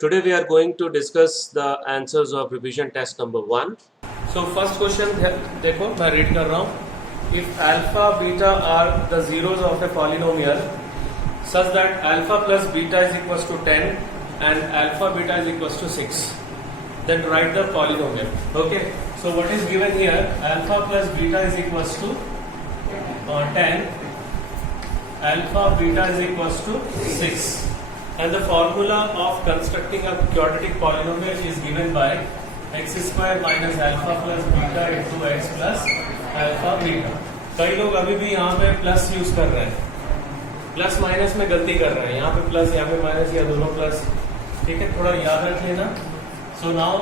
Today we are going to discuss the answers of revision test number 1. So first question देखो मैं read कर रहा हूँ. If alpha beta are the zeros of a polynomial such that alpha plus beta is equals to 10 and alpha beta is equals to 6, then write the polynomial. Okay. So what is given here? Alpha plus beta is equals to 10. Alpha beta is equals to 6. And the formula of constructing a quadratic polynomial is given by x square minus alpha plus beta into x plus alpha beta. कई लोग अभी भी यहाँ पे plus use कर रहे हैं, plus minus में गलती कर रहे हैं. यहाँ पे प्लस, यहाँ पे माइनस, या दोनों प्लस. ठीक है, थोड़ा याद रख लेना. So now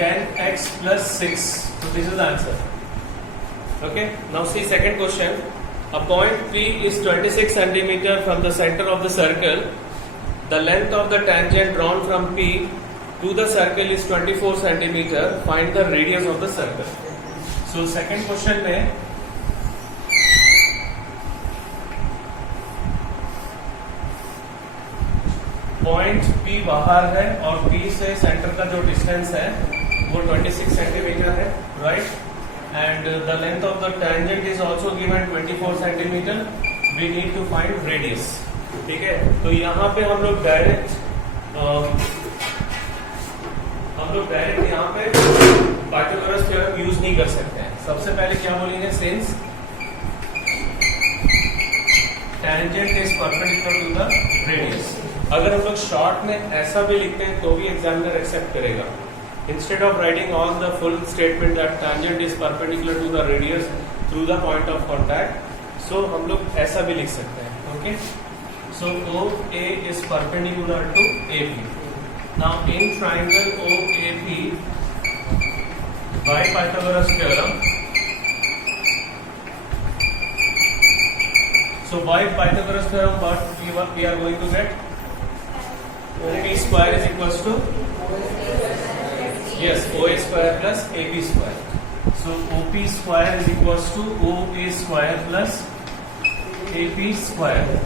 10x plus 6. So this is the answer. Okay. Now see second question. A point P is 26 centimeter from the center of the circle. The length of the tangent drawn from P to the circle is 24 centimeter. Find the radius of the circle. So second question में point P बाहर है और P से centre का जो distance है वो 26 centimetre है, right. And the length of the tangent is also given 24 centimetre. We need to find radius. ठीक है, तो यहाँ पे हम लोग डायरेक्ट यहाँ पे पाइथागोरस थ्योरम यूज नहीं कर सकते हैं. सबसे पहले क्या बोलेंगे? Since tangent is perpendicular to the radius. अगर हम लोग शॉर्ट में ऐसा भी लिखते हैं तो भी एग्जामिनर एक्सेप्ट करेगा. Instead of writing on the full statement that tangent is perpendicular to the radius through the point of contact, so हम लोग ऐसा भी लिख सकते हैं. Okay. So OA is perpendicular to AP. Now in triangle OAP, by Pythagoras theorem, so by Pythagoras theorem, what we are going to get? OP square is equals to, yes, OA square plus AP square. So OP square is equals to OA square plus AP square.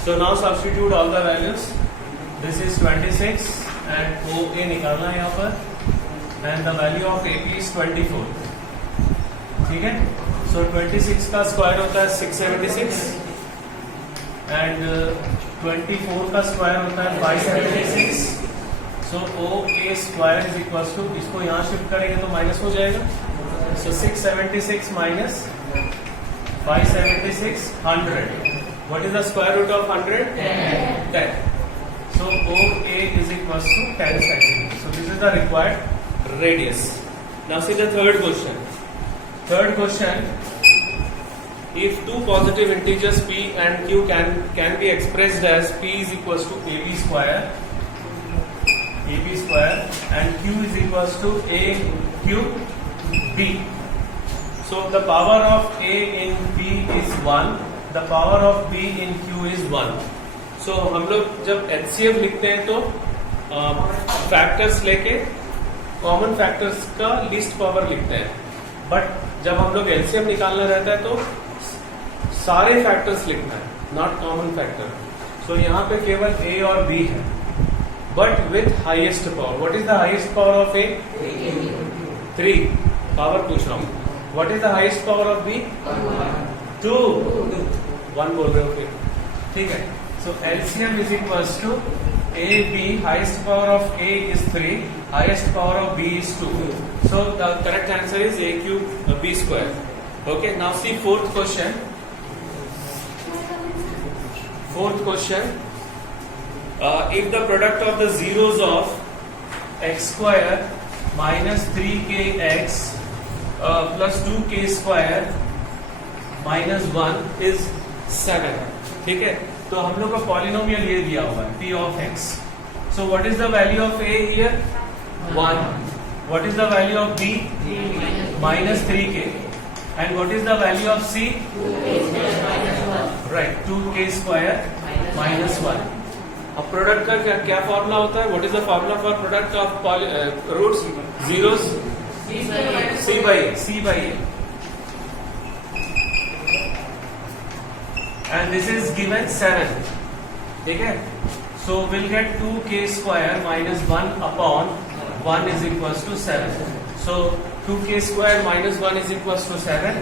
So now substitute all the values. This is 26 and OA निकालना है यहाँ पर, and the value of AP is 24. ठीक है. So 26 का square होता है 676 and 24 का स्क्वायर होता है 576. So OA square is equals to, इसको यहाँ शिफ्ट करेंगे तो माइनस हो जाएगा. So 676 minus 576, 100. What is the square root of 100? 10. So OA is equals to 10 centimeters. So this is the required radius. Now see the third question. Third question: if two positive integers P and Q can be expressed as P is equals to AB square, and Q is equals to AQB. So the power of A in P is 1. The power of B in Q is 1. So हम लोग जब HCF लिखते हैं तो factors लेके common factors का least power लिखते हैं. बट जब हम लोग LCM निकालना रहता है तो सारे फैक्टर्स लिखना है, नॉट कॉमन फैक्टर. सो यहाँ पे केवल A और B है, but with highest power. What is the highest power of A? 3. Power पूछ रहा हूँ. What is the highest power of B? 2. 1 बोल रहे हो फिर. ठीक है. सो LCM is equals to AB. Highest power of A is 3. Highest power of B is 2. So the correct answer is A cube B square. Okay. Now see fourth question. Fourth question. If the product of the zeros of x square minus 3kx plus 2k square minus 1 is 7. ठीक है. तो हम लोग का polynomial ये दिया हुआ है P of x. So what is the value of A here? 1. What is the value of B? Minus 3k. And what is the value of C? Right, 2k square minus 1. अब product का क्या formula होता है? What is the formula for product of roots zeros? C by A. And this is given 7. ठीक है. So we'll get 2k square minus 1 upon 1 is equals to 7. So 2k square minus 1 is equals to 7.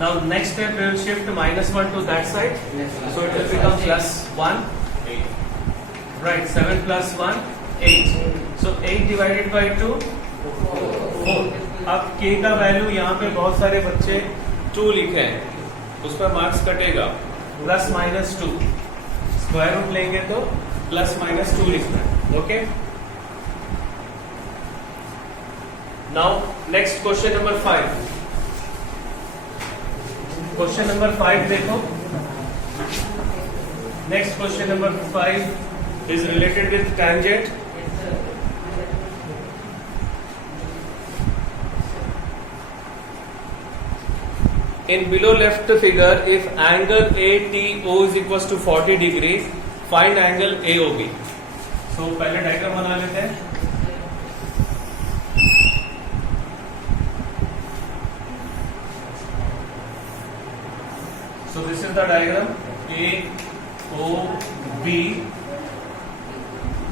Now next step we will shift minus 1 to that side. So it will become plus 1. Right, 7 plus 1, 8. So 8 divided by 2, 4. अब k का value यहाँ पे बहुत सारे बच्चे 2 लिखे हैं, उस पर मार्क्स कटेगा, प्लस माइनस 2. स्क्वायर रूट लेंगे तो प्लस माइनस 2 लिखना है. Okay, now next question number 5. Question number 5 देखो. Next question number 5 is related with tangent. In below left figure, if angle ATO is equals to 40 degree, find angle AOB. So पहले diagram बना लेते हैं. So this is the diagram. AOB.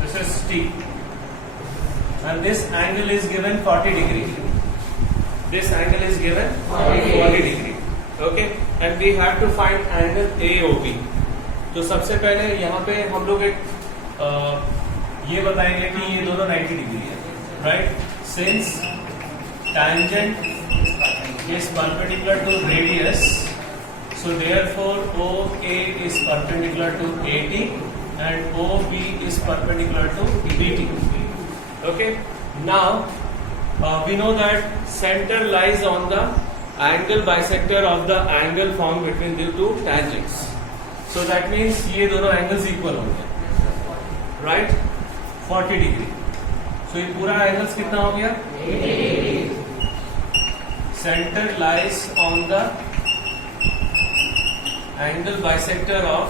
This is T, and this angle is given 40 degree. This angle is given 40 degree. Okay, and we have to find angle AOB. तो सबसे पहले यहाँ पे हम लोग एक ये बताएंगे कि ये दोनों 90 डिग्री है, right? Since tangent is perpendicular to radius, so therefore OA is perpendicular to AT and OB is perpendicular to BT. Okay, now we know that center lies on the angle bisector of the angle formed between the two tangents. So that means ये दोनों angles equal होंगे, right? 40 degree. So ये पूरा angles कितना हो गया? 80. Center lies on the angle bisector of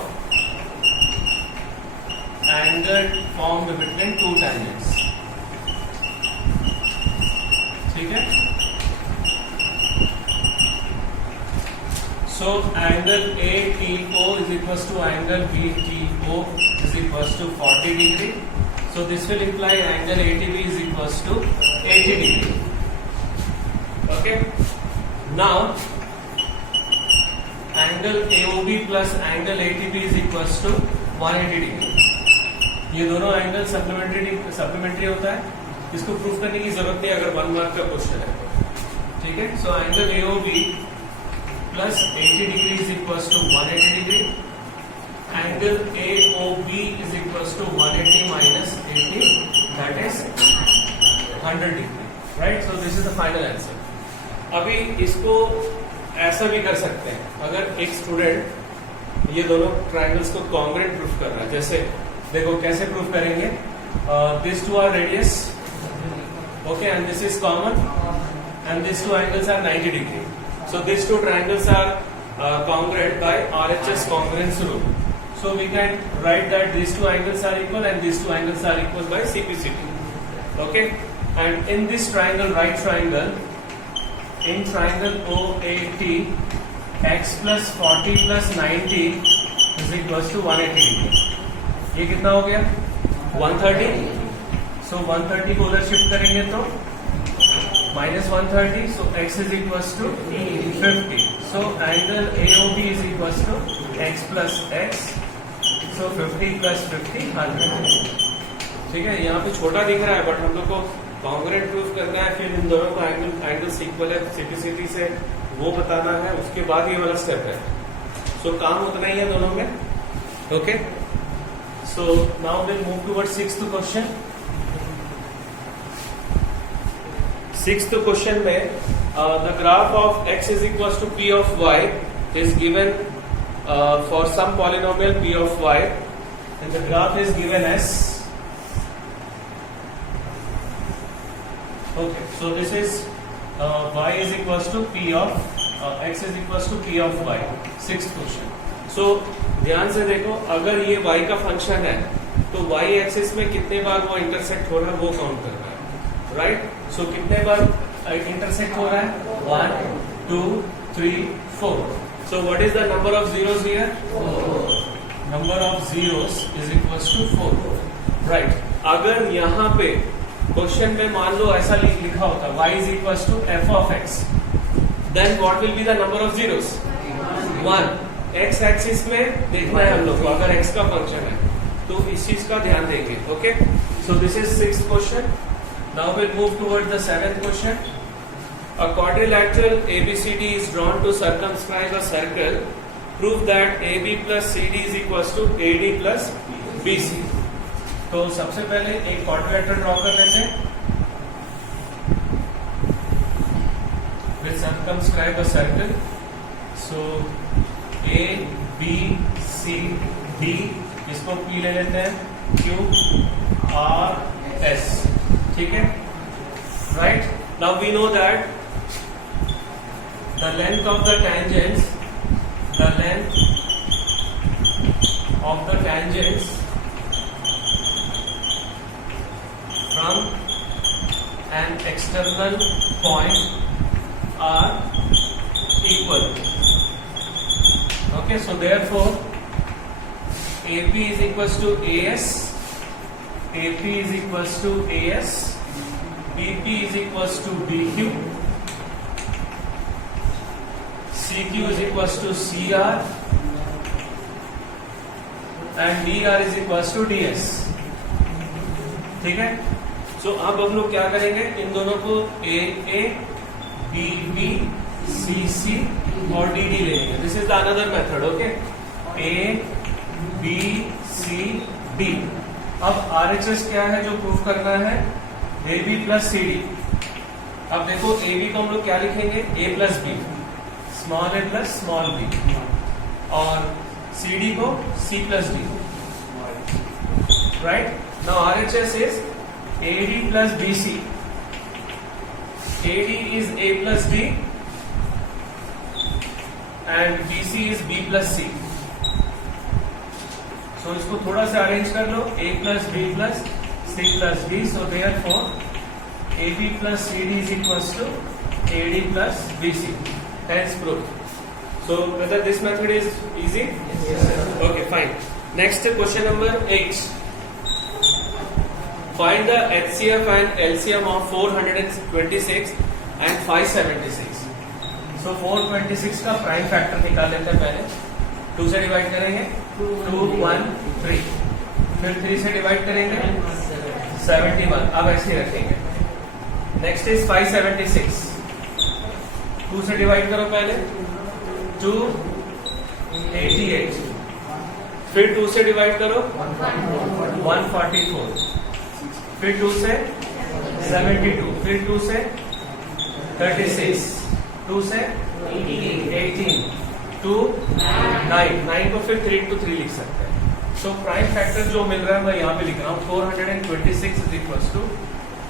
angle formed between two tangents. ठीक है? So angle ATO is equals to angle BTO is equals to 40 degree. So this will imply angle ATB is equals to 80 degree. Okay. Now angle AOB plus angle ATB is equals to 180 degree. ये दोनों angle supplementary होता है, इसको proof करने की जरूरत नहीं अगर 1 मार्क का क्वेश्चन है. ठीक है. So angle AOB plus 80 degree is equals to 180 degree. Angle AOB is equals to 180 minus 80, that is 100 degree. Right? So this is the final answer. अभी इसको ऐसा भी कर सकते हैं, अगर एक स्टूडेंट ये दोनों ट्राइंगल्स को कॉन्ग्रुएंट प्रूफ कर रहा है. जैसे देखो कैसे प्रूफ करेंगे. This two are radius, okay, and this is common, and this two angles are 90 degree. So these two triangles are congruent by RHS congruence rule. So we can write that these two angles are equal and these two angles are equal by CPCT. Okay, and in this triangle, right triangle, in triangle OAT, x plus 40 plus 90 is equals to 180 degree. ये कितना हो गया? 130. So 130 को उधर shift करेंगे तो minus 130, so x is equals to 50. So angle AOB is equals to x plus x. So 50 plus 50, 100. ठीक है, यहाँ पे छोटा दिख रहा है बट हम लोग को कॉन्ग्रुएंट प्रूफ करना है. फिर इन दोनों का एंगल्स इक्वल है, CPCT से वो बताना है, उसके बाद ये वाला स्टेप है. सो काम उतना ही है दोनों में. Okay, so now will move towards sixth question. Sixth question में the graph of x is equals to p of y is given for some polynomial p of y, and the graph is given as, okay, so this is y is equals to p of x is equals to p of y. Sixth question. So ध्यान से देखो, अगर ये y का function है तो y axis में कितने बार वो इंटरसेक्ट हो रहा है वो काउंट करना है, राइट? सो कितने बार इंटरसेक्ट हो रहा है? 1 2 3 4. So what is the number of zeros here? Number of zeros is equals to 4, right. अगर यहाँ पे क्वेश्चन में मान लो ऐसा लिखा होता y is equals to f of x, then what will be the number of zeros 1। x axis में देखना है हम लोग को, अगर x का फंक्शन है तो इस चीज का ध्यान देंगे। Okay, so this is 6th question. Now will move toward the 7th question. A quadrilateral ABCD is drawn to circumscribe a circle. Prove that AB plus CD is equals to AD plus BC. तो सबसे पहले एक quadrilateral draw कर लेते हैं। We'll circumscribe a circle. So A, B, C, D, इसको P ले लेते हैं, Q, R, S, ठीक है, right? Now we know that the length of the tangents from an external point are equal. Okay, so therefore AP is equals to AS, AP is equals to AS, BP is equals to BQ, CQ is equals to CR and DR is equals to DS, ठीक है। सो अब हम लोग क्या करेंगे, इन दोनों को AA, BB, CC और DD लेंगे। This is the another method. Okay, A, B, C, D। अब RHS क्या है जो प्रूफ करना है, AB प्लस CD। अब देखो AB को हम लोग क्या लिखेंगे, A plus B, small a plus small b, और CD को C plus D, right. Now RHS is AD plus BC, AD is A plus D and BC is B plus C। So इसको थोड़ा सा arrange कर लो, A plus B plus C plus D, so therefore AB plus CD is equals to AD plus BC, hence proof। So whether this method is easy? Yes, sir. Okay, fine. Next question number 8. Find the HCF and LCM of 426 and 576. So 426 का prime factor निकाल लेते हैं पहले। 2 से divide करेंगे, 2, 1, 3, फिर 3 से divide करेंगे 71। अब ऐसे ही रखेंगे। नेक्स्ट इज 576, 2 से डिवाइड करो पहले, 2, 88, फिर 2 से डिवाइड करो 144, फिर 2 से 72, फिर 2 से 36, 2 से 18, 2, 9 को फिर 3 into 3 लिख सकते हैं। सो प्राइम फैक्टर जो मिल रहा है मैं यहाँ पे लिख रहा हूँ, 426 is equals to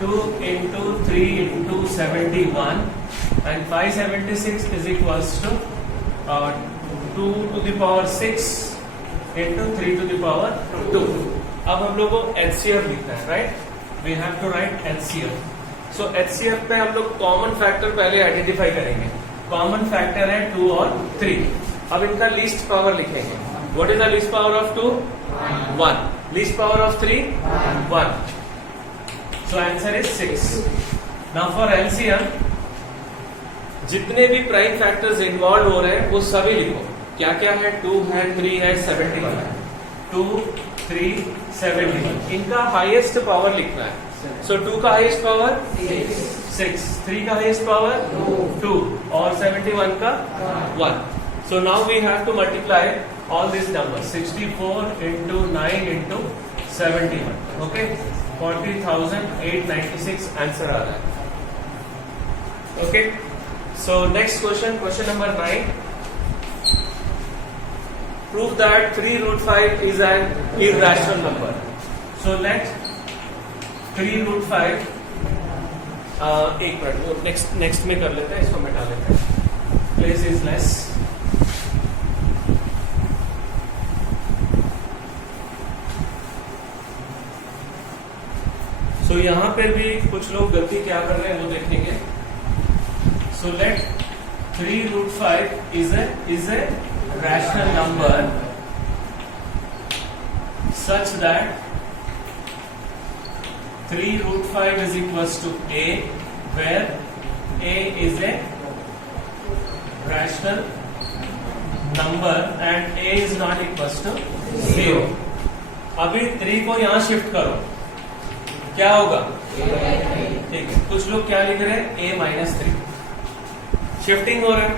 2 into 3 into 71 and 576 is equals to 2 to the power 6 into 3 to the power 2। अब हम लोग को HCF लिखना है, right. We have to write HCF। So HCF पे हम लोग कॉमन फैक्टर पहले आइडेंटिफाई करेंगे। कॉमन फैक्टर है 2 और 3। अब इनका लीस्ट पावर लिखेंगे। What is the least power of 2? 1। Least power of 3? 1। So answer is 6। Now for LCM, जितने भी प्राइम फैक्टर्स इन्वॉल्व हो रहे हैं वो सभी लिखो। क्या क्या है? 2 है, 3 है, 71 है। 2, 3, 71। इनका हाईएस्ट पावर लिखना है। सो 2 का हाईएस्ट पावर 6, 3 का हाईएस्ट पावर 2 और 71 का 1। So now we have to multiply all this number. 64 into 9 into 71। Okay, 40,896 answer आ रहा है। Okay, so next question, question number 9। Prove that 3 root 5 is an irrational number. So let 3 root 5 एक minute, वो next में कर लेते हैं, इसको मिटा लेते हैं। Place is less। So यहाँ पे भी कुछ लोग गलती क्या कर रहे हैं वो देखेंगे। So let 3 root 5 is a rational number such that 3 root 5 is equals to a, where a is a rational number and a is not equals to 0. अभी 3 को यहां शिफ्ट करो, क्या होगा? ठीक है, कुछ लोग क्या लिख रहे हैं? a minus 3. शिफ्टिंग हो रहा है,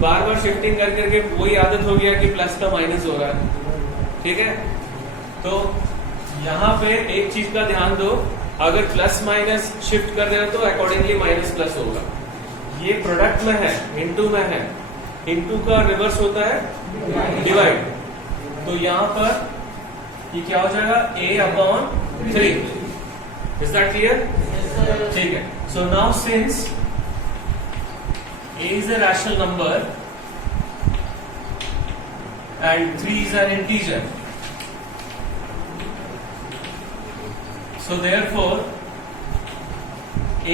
बार बार शिफ्टिंग कर करके वही आदत हो गया कि प्लस का माइनस हो रहा है. ठीक है, तो यहाँ पे एक चीज का ध्यान दो, अगर प्लस माइनस शिफ्ट कर रहे हो तो अकॉर्डिंगली माइनस प्लस होगा. ये प्रोडक्ट में है, इनटू में है, इनटू का रिवर्स होता है डिवाइड. तो यहाँ पर ये क्या हो जाएगा? a upon 3. Is that clear? ठीक है. So now since a is a rational number and 3 is an integer, so therefore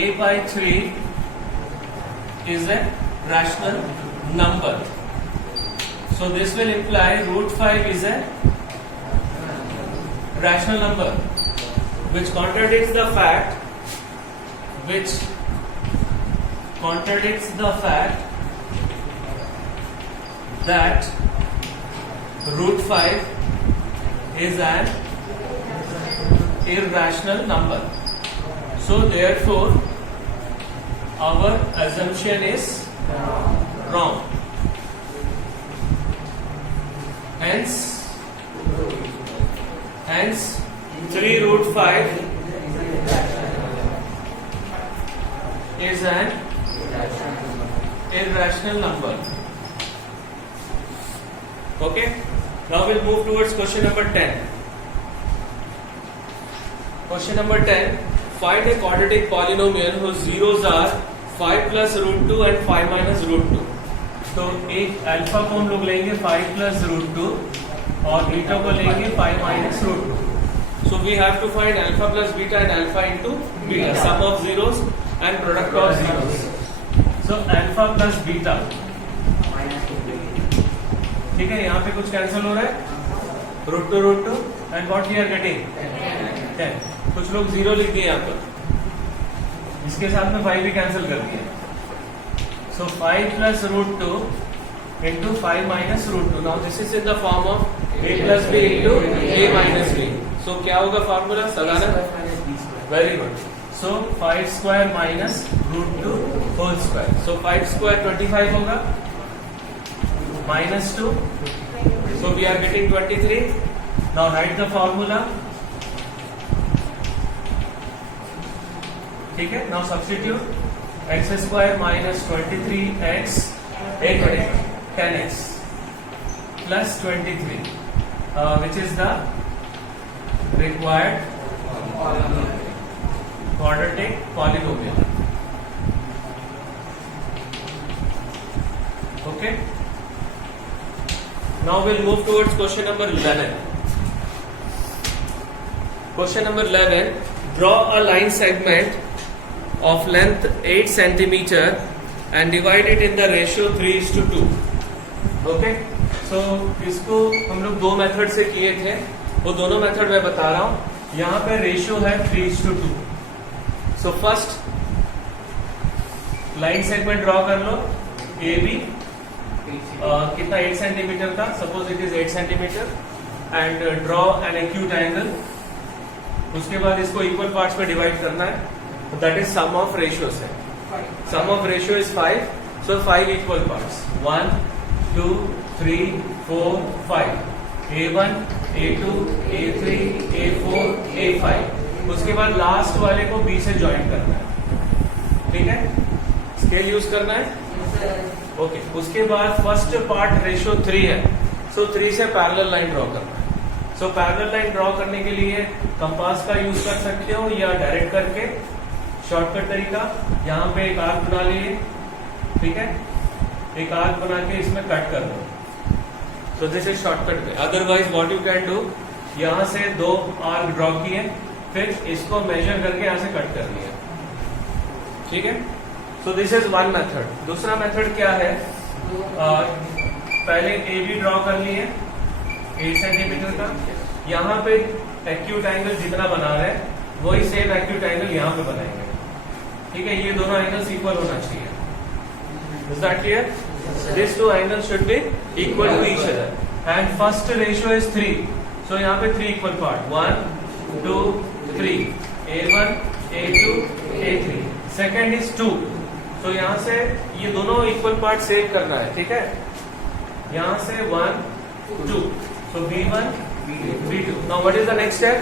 a by 3 is a rational number. So this will imply root 5 is a rational number, which contradicts the fact that root 5 is an irrational number. So therefore our assumption is wrong. Hence 3 root 5 is an irrational number. Okay, now we'll move towards question number 10. Question number 10, find a quadratic polynomial whose zeros are 5 plus root 2 and 5 minus root 2. तो एक alpha को हम लोग लेंगे 5 plus root 2 और beta को लेंगे 5 minus root 2. So we have to find alpha plus beta and alpha into beta, sum of zeros and product of zeros. So alpha plus beta, ठीक है, यहाँ पे कुछ कैंसिल हो रहा है, root 2 and what we are getting 10. कुछ लोग 0 लिख दिए यहाँ पर, इसके साथ में 5 भी कैंसिल कर दिए. So 5 plus root 2 into 5 minus root 2. Now this is in the form of a plus b into a minus b. So क्या होगा फार्मूला? सगाना. Very good. So 5 square minus root 2 whole square. So 5 square 25 होगा, minus 2. So we are getting 23. Now write the formula. ठीक है. Now substitute x square minus 23x 10x plus 23, which is the required quadratic polynomial. Okay. Now we'll move towards question number 11. Question number 11. Draw a line segment of length 8 centimeter and divide it in the ratio 3:2. Okay. So इसको हम लोग दो method से किए थे, वो दोनों method मैं बता रहा हूं. यहाँ पे रेशियो है 3:2. So first line segment draw कर लो. ए बी कितना 8 सेंटीमीटर का, suppose it is 8 centimeter, and draw an acute angle. उसके बाद इसको इक्वल पार्ट्स में डिवाइड करना है. That is sum of ratios है. Sum of ratio is 5. So 5 equal parts 1 2 3 4 5. A1 A2 A3 A4 A5. उसके बाद लास्ट वाले को B से ज्वाइन करना है. ठीक है, स्केल यूज करना है. ओके. उसके बाद फर्स्ट पार्ट रेशियो 3 है. सो 3 से पैरेलल लाइन ड्रॉ करना है. सो पैरेलल लाइन ड्रॉ करने के लिए कंपास का यूज कर सकते हो या डायरेक्ट करके. शॉर्टकट तरीका, यहाँ पे एक आर्क बना लिए. ठीक है, एक आर्क बना के इसमें कट कर दो. So this is shortcut way. Otherwise what you can do, यहाँ से दो आर्क ड्रॉ किए, फिर इसको मेजर करके यहाँ से कट कर लिया. ठीक है. So this is one method. दूसरा मेथड क्या है, पहले ए बी ड्रॉ कर लिए 8 सेंटीमीटर का. यहाँ पे एक्यूट एंगल जितना बना रहे हैं वही सेम एक्यूट एंगल यहाँ पे बनाएंगे, ठीक है। ये दोनों एंगल्स इक्वल होना चाहिए। Is that clear? These two angles should be equal to each other. And first ratio is 3. So यहाँ पे 3 equal part. 1, 2, 3. A1, A2, A3. Second is 2. So यहाँ से ये दोनों equal part सेव करना है, ठीक है। यहाँ से 1, 2. So B1, B2. Now what is the next step?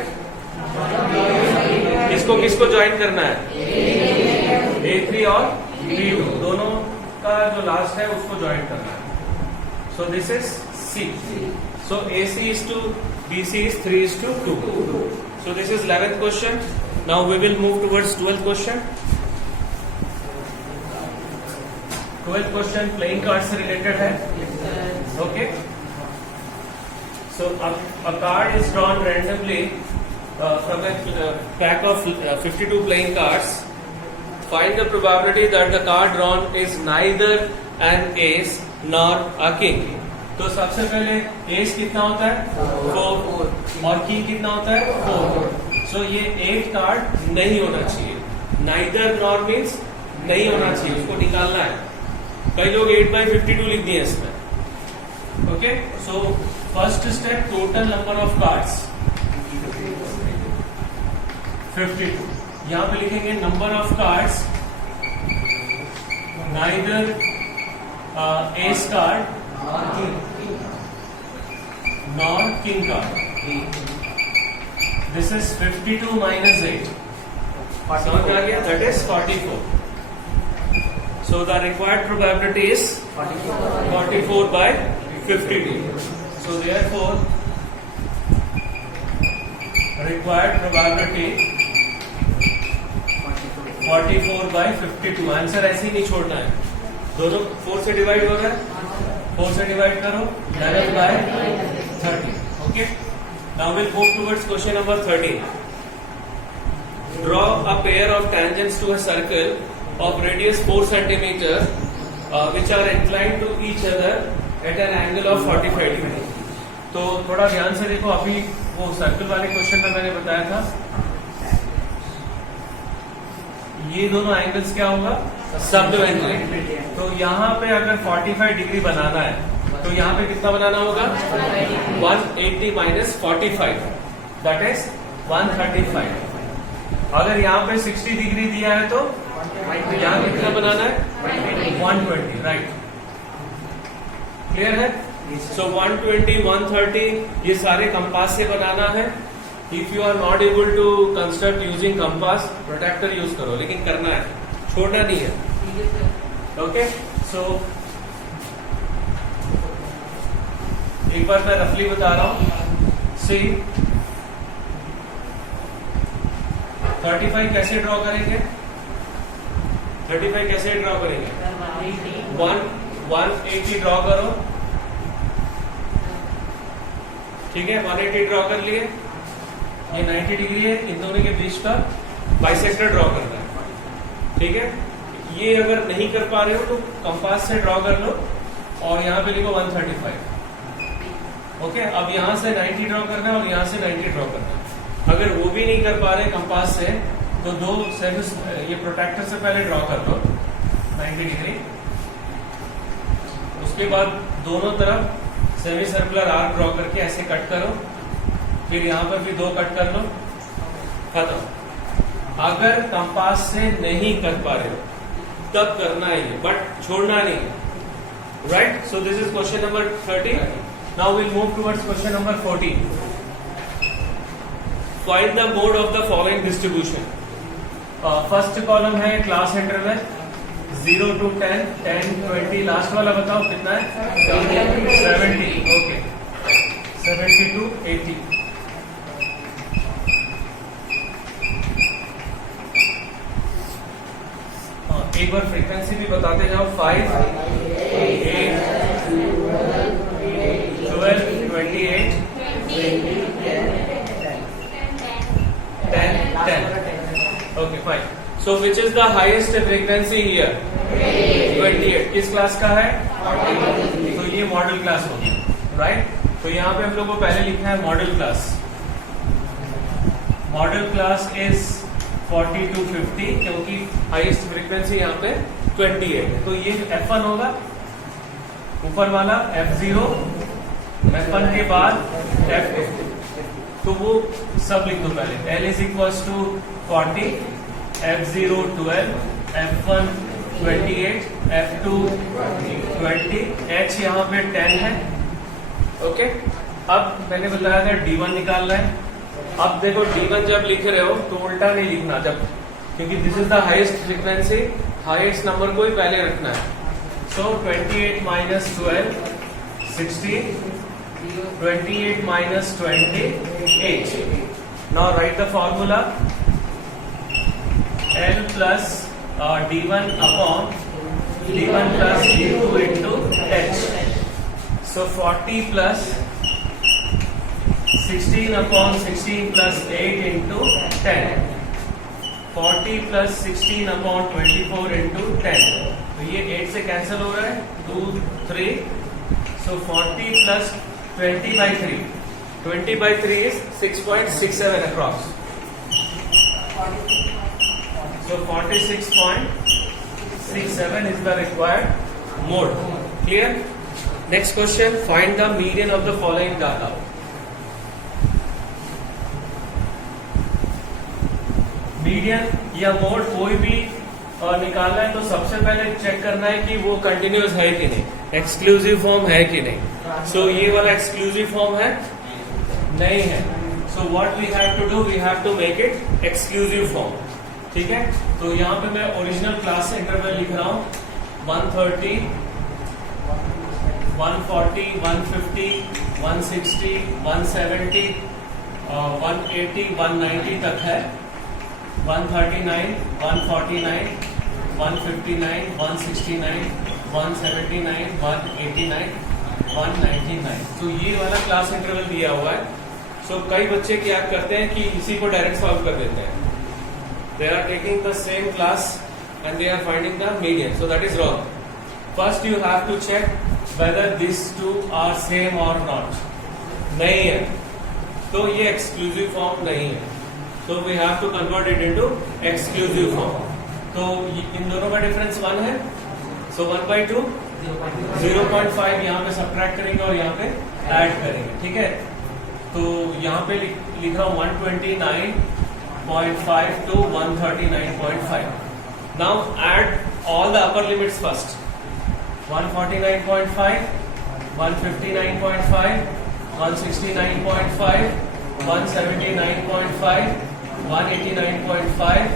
किसको किसको ज्वाइन करना है? A3 और B2 दोनों का जो लास्ट है उसको ज्वाइन करना है। So this is C. So AC is to BC is 3 is to 2. So this is 11th question. Now we will move towards 12th question. 12th question playing cards से related है। Okay. So a card is drawn randomly from a pack of 52 playing cards. Find the probability that the card drawn is neither an ace nor a king. तो सबसे पहले S कितना होता है? 4 और king कितना होता है? 4. सो ये 8 कार्ड नहीं होना चाहिए। नाइदर नॉर मीन्स नहीं होना चाहिए, उसको निकालना है। कई लोग 8/52 लिख दिए इसमें। Okay, so first step total number of cards 52। यहां पे लिखेंगे number of cards neither S card nor king card. This is 52 minus 8. समझ में आ गया? That is 44. So the required probability is 44/52. So therefore required probability 44/52। Answer ऐसे ही नहीं छोड़ना है, दोनों 4 से डिवाइड हो रहा है, 4 से डिवाइड करो 11/30। Okay, now will move towards question number 13। Draw a pair of tangents to a circle of radius 4 centimetre which are inclined to each other at an angle of 45 degree. तो थोड़ा ध्यान से देखो, अभी वो सर्कल वाले question में मैंने बताया था ये दोनों एंगल्स क्या होगा? सबटेंजेंट। तो यहाँ पे अगर 45 डिग्री बनाना है तो यहाँ पे कितना बनाना होगा? 180 minus 45, दैट इज 135। अगर यहाँ पे 60 डिग्री दिया है तो यहाँ कितना बनाना है? 120, राइट। क्लियर है? सो 120, 130 ये सारे कंपास से बनाना है। If you are not able to construct using compass, protractor use करो, लेकिन करना है, छोड़ना नहीं है। ओके, सो एक बार मैं रफली बता रहा हूं। सी 35 कैसे ड्रॉ करेंगे? 35 कैसे ड्रॉ करेंगे? 180 ड्रॉ करो, ठीक है। 180 ड्रॉ कर लिए, ये 90 डिग्री है, इन दोनों के बीच का बाइसेक्टर ड्रॉ करना है, ठीक है। ये अगर नहीं कर पा रहे हो तो कंपास से ड्रॉ कर लो और यहाँ पे लिखो 135। ओके, अब यहाँ से 90 ड्रॉ करना है और यहाँ से 90 ड्रॉ करना है। अगर वो भी नहीं कर पा रहे कंपास से तो दो सेमी ये प्रोट्रैक्टर से पहले ड्रॉ कर लो 90 डिग्री, उसके बाद दोनों तरफ सेमी सर्कुलर आर्क ड्रॉ करके ऐसे कट करो, फिर यहाँ पर भी 2 कट कर लो, खत्म। अगर कंपास से नहीं कर पा रहे हो तब करना है ये, बट छोड़ना नहीं, right. So this is question number 30। Now will move towards question number 14। Find the mode of the following distribution. First column है क्लास इंटरवल 0 to 10, 10, 20, लास्ट वाला बताओ कितना है? 70। Okay, 70 to 80। एक बार फ्रीक्वेंसी भी बताते जाओ। 5, 8, 12, 28, 10, 10। Okay, fine. So which is the highest frequency here? 28। किस क्लास का है? तो ये मॉडल क्लास होगी, राइट। तो यहाँ पे हम लोग को पहले लिखना है model class. Model class is 40 to 50 क्योंकि हाईएस्ट फ्रीक्वेंसी यहाँ पे 28 है। तो ये F1 होगा, ऊपर वाला F0, F1 के बाद F2, तो वो सब लिख दो पहले। L is equals to 40, F0 12, F1 28, F2 20, H यहाँ पे 10 है। ओके, अब मैंने बताया था D1 निकालना है। अब देखो D1 जब लिख रहे हो तो उल्टा नहीं लिखना, जब क्योंकि this is the highest frequency, highest number को ही पहले रखना है। सो 28 minus 12 16, 28 minus 20 8. Now write the formula L plus D1 upon D1 plus D2 into H. So 40 plus 16 upon 16 plus 8 into 10. 40 plus 16 upon 24 into 10. तो ये 8 से कैंसिल हो रहा है, 2 3. So 40 plus 20 by 3. 20 by 3 is 6.67 across. So 46.67 is the required mode. Clear? Next question, find the median of the following data. Median या mode कोई भी निकालना है तो सबसे पहले चेक करना है कि वो कंटिन्यूअस है कि नहीं, एक्सक्लूसिव फॉर्म है कि नहीं। सो ये वाला एक्सक्लूसिव फॉर्म है, नहीं है। So what we have to do, we have to make it exclusive form. ठीक है, तो यहाँ पे मैं ओरिजिनल क्लास से इंटरवल लिख रहा हूँ 130, 140, 150, 160, 170, 180, 190 तक है। 139, 149, 159, 169, 179, 189, 199। तो ये वाला क्लास इंटरवल दिया हुआ है। सो कई बच्चे क्या करते हैं कि इसी को डायरेक्ट सॉल्व कर देते हैं। They are taking the same class and they are finding the median, so that is wrong. First you have to check whether this two are same or not. नहीं है तो ये एक्सक्लूसिव फॉर्म नहीं है, so we have to convert it into exclusive form. तो इन दोनों का difference 1 है, so 1/2 0.5 यहाँ पे सब्ट्रैक्ट करेंगे और यहाँ पे ऐड करेंगे। ठीक है, तो यहाँ पे लिख रहा हूँ 129.5 to 139.5. now add all the upper limits first. 149.5, 159.5, 169.5, 179.5, 189.5,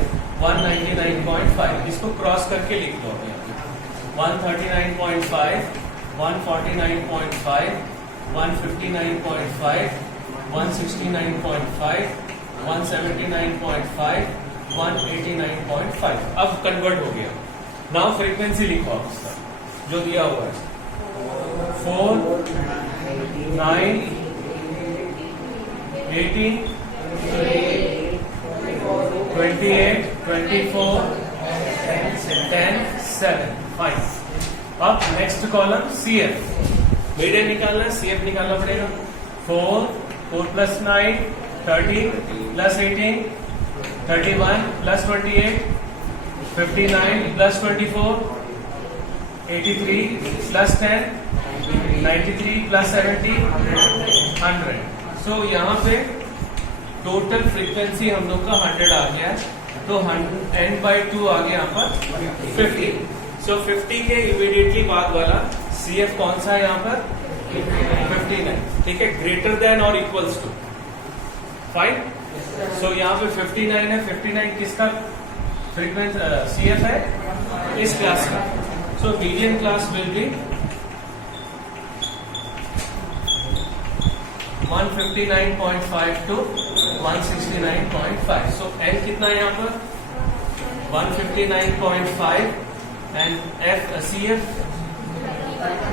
199.5, इसको क्रॉस करके लिख दो। 139.5, 149.5, 159.5, 169.5, 179.5, 189.5। अब कन्वर्ट हो गया। नाउ फ्रीक्वेंसी लिखो आप उसका जो दिया हुआ है 4, 9, 18, 28, 24, 10, 7, 5। अब नेक्स्ट कॉलम CF, मीडियन निकालना है, CF निकालना पड़ेगा। 4 plus 9 30 plus 18 31 plus 28 59 plus 24 83 plus 10 93 plus 70 100। सो यहाँ पे टोटल फ्रीक्वेंसी हम लोग का 100 आ गया है, तो n/2 आ गया यहाँ पर 50। सो 50 के इमीडिएटली बाद वाला CF कौन सा है यहाँ पर 59। ठीक है, ग्रेटर देन और इक्वल्स टू 5। सो यहाँ पे 59 है, 59 किसका फ्रीक्वेंसी CF है, इस क्लास का। So median class will be 159.5 to 169.5। So L कितना है यहाँ पर 159.5 and CF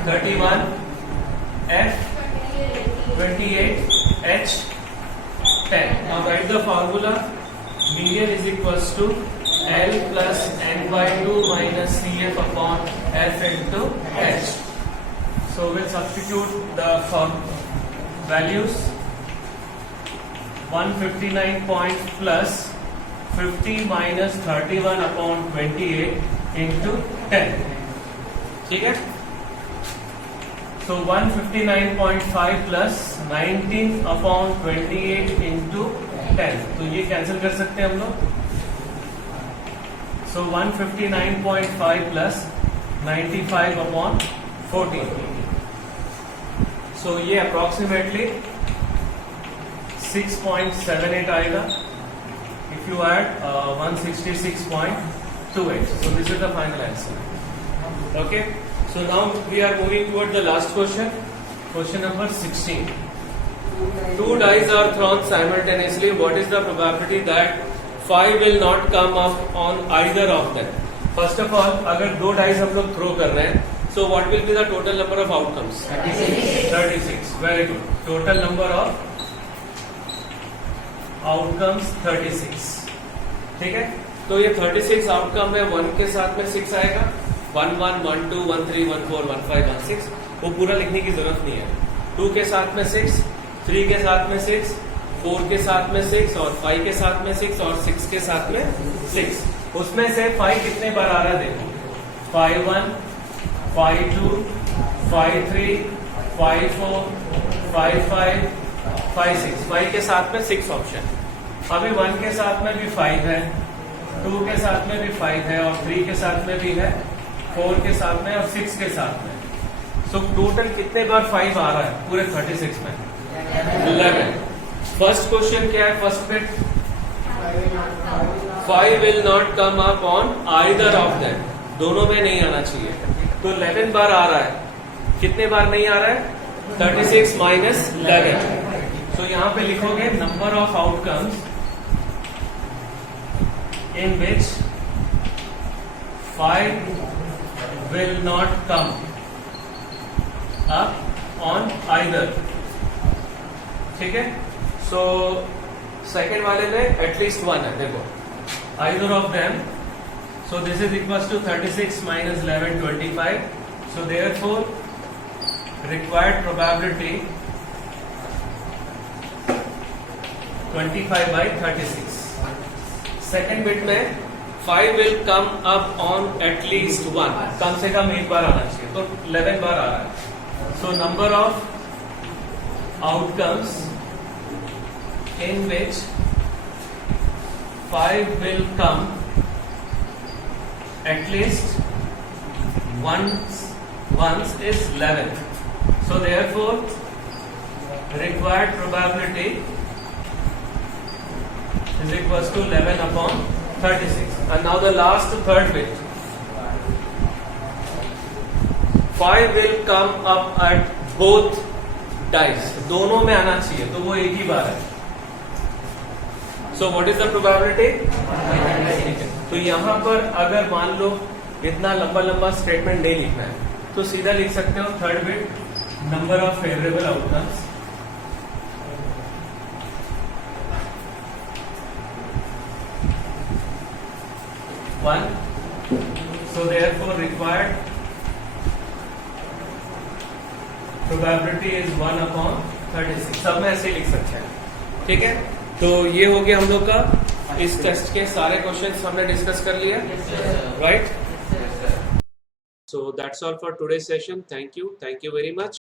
31, F 28, H 10। Now write the formula, median is equals to L plus n/2 minus CF upon F into H. So we'll substitute the values 159 point plus 50 minus 31 upon 28 into 10, ठीक है। So 159.5 plus 19 upon 28 into 10, तो ये cancel कर सकते हैं हम लोग। So 159.5 plus 95 upon 14, so ये अप्रोक्सीमेटली 6.78 आएगा if you add 166.28. So this is the final answer. Okay. So now we are moving toward the last question. Question number 16. Two dice are thrown simultaneously. What is the probability that 5 will not come up on either of them? First of all, अगर दो dice हम लोग throw कर रहे हैं, so what will be the total number of outcomes? 36. Very good. Total number of outcomes 36. ठीक है, तो ये 36 आउटकम है। 1 के साथ में 6 आएगा, 1 1 1 2 1 3 1 4 1 5 1 6, वो पूरा लिखने की जरूरत नहीं है। 2 के साथ में 6, 3 के साथ में 6, 4 के साथ में 6 और 5 के साथ में 6 और 6 के साथ में 6। उसमें से 5 कितने बार आ रहा है देखो, 5 1 5 2 5 3 5 4 5 5 5 6, 5 के साथ में 6 ऑप्शन। अभी 1 के साथ में भी 5 है, 2 के साथ में भी 5 है और 3 के साथ में भी है, 4 के साथ में और 6 के साथ में। सो टोटल कितने बार 5 आ रहा है पूरे 36 में? 11। फर्स्ट क्वेश्चन क्या है? First bit, 5 will not come up on either of them, दोनों में नहीं आना चाहिए। तो 11 बार आ रहा है, कितने बार नहीं आ रहा है? 36 माइनस 11। तो यहां पे लिखोगे number of outcomes in which 5 will not come up on either, ठीक है। सो सेकेंड वाले में एटलीस्ट 1 है, देखो either of them, so this is equals to 36 minus 11 25, so therefore required probability 25 by 36। Second bit में 5 will come up on at least 1, कम से कम एक बार आना चाहिए, तो 11 बार आ रहा है। So number of outcomes in which 5 will come at least once is 11, so therefore required probability is equals to 11 upon 36. And now the last third bit, 5 will come up at both dice, दोनों में आना चाहिए, तो वो एक ही बार है। So what is the probability? तो यहाँ पर अगर मान लो इतना लंबा लंबा स्टेटमेंट नहीं लिखना है, तो सीधा लिख सकते हो third bit, number of favourable outcomes one, so therefore required probability is 1 upon 36। सब में ऐसे ही लिख सकते हैं, ठीक है। तो ये हो गया हम लोग का इस टेस्ट के सारे क्वेश्चंस हमने डिस्कस कर लिए, right. So that's all for today's session. Thank you very much.